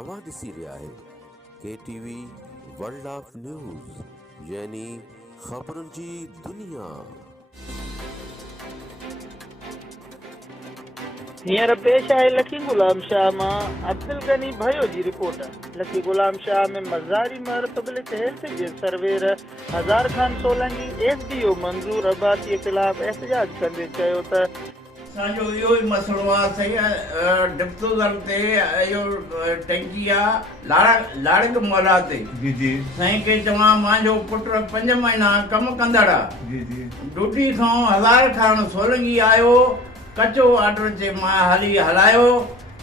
अवां ॾिसी रहिया आहियो KTV वर्ल्ड ऑफ न्यूज़ यानी ख़बरुनि जी दुनिया। हींअर पेश आहे लकी गुलाम शाह मां अब्दुल गनी भयो जी रिपोर्ट। लकी गुलाम शाह में मज़ारी मर पब्लिक हेल्थ जे सर्वेर हज़ार खान सोलंकी SDO मंज़ूर आबादी के ख़िलाफ़ एहतजाज कंदे चयो त असांजो इहो ई मसइलो आहे सही डिप्थोज़र ते इहो टैंकी आहे लाड़क मोहल्ला ते जी जी साईं खे चवां मुंहिंजो पुटु 5 महीना कमु कंदड़ आहे जी जी ड्यूटी खां हज़ार खान सोलंकी आयो कचो ऑर्डर जे मां हलायो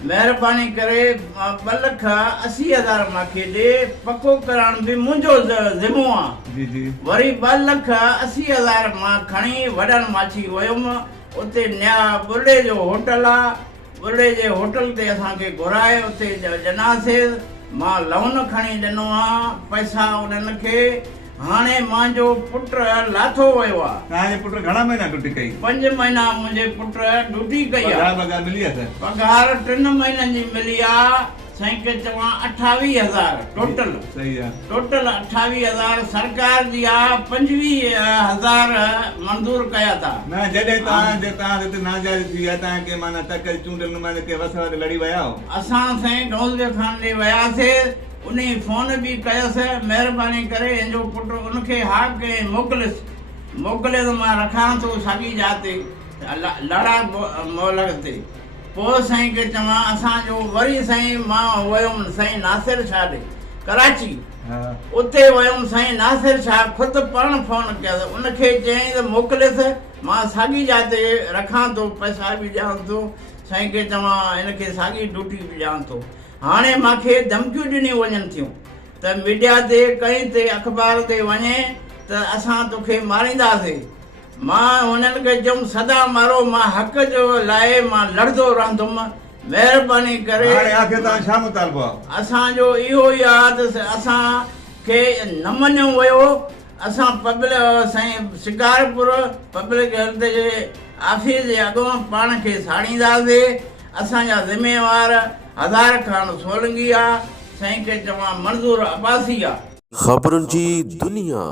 महिरबानी करे 2,80,000 मूंखे ॾे पको करण बि मुंहिंजो ज़िमो आहे। जी जी वरी 2,80,000 मां खणी वॾनि माछी वियुमि उते नया बुर्ॾे जो होटल आहे। बुर्ॾे जे होटल ते असांखे घुराए उते ॾिनासीं। मां लोन खणी ॾिनो आहे पैसा उन्हनि खे। हाणे मुंहिंजो पुटु लाथो वियो आहे। तव्हांजे पुट घणा महीना ड्यूटी कई? 5 महीना मुंहिंजे पुटु ड्यूटी कई आहे। पगार मिली आहे सर? पगार 3 महीननि जी मिली आहे। साईं खे चवां 28,000 टोटल। सही आहे। टोटल 28,000 सरकार जी आहे। 25,000 मंज़ूर कया था। न जॾहिं तव्हां हिते नाजाइज़ थी आहे तव्हांखे माना तक चूंडियल नुमाइंदे के वसण लड़ी विया हो? असां साईं गौज़े खान ॾे वियासीं। उन फोन बि कयसि महिरबानी करे हिनजो पुटु उनखे हा के मोकिले त मां रखां थो साॻी जाते लड़ा मोहल्ले ते। पोइ साईं खे चवां असांजो वरी साईं मां वियुमि साईं नासिर शाह ॾे कराची। उते वियुमि साईं नासिर शाह ख़ुदि पाण फोन कयसि उनखे चयईं त मोकिलियसि मां साॻी जाते रखां थो पैसा बि ॾियां थो। साईं खे चवां हिनखे साॻी ड्यूटी बि ॾियां थो। हाणे मूंखे धमकियूं ॾिनियूं वञनि थियूं त मीडिया ते कहीं ते अख़बार ते वञे त असां तोखे मारींदासीं। मां हुननि खे चयुमि सदा मारो मां हक़ जो लाइ मां लड़ंदो रहंदुमि। महिरबानी करे आख़िर तव्हां छा मुतालबो आहे? असांजो इहो ई आहे त असांखे न मञियो वियो। असां पब्लिक साईं शिकारपुर पब्लिक हेल्थ जे ऑफिस जे अॻियां पाण खे साड़ींदासीं। असांजा ज़िम्मेवार 1000 खान सोलंकी आहे। साईं खे चवां मंज़ूर अब्बासी आहे। ख़बरुनि जी दुनिया।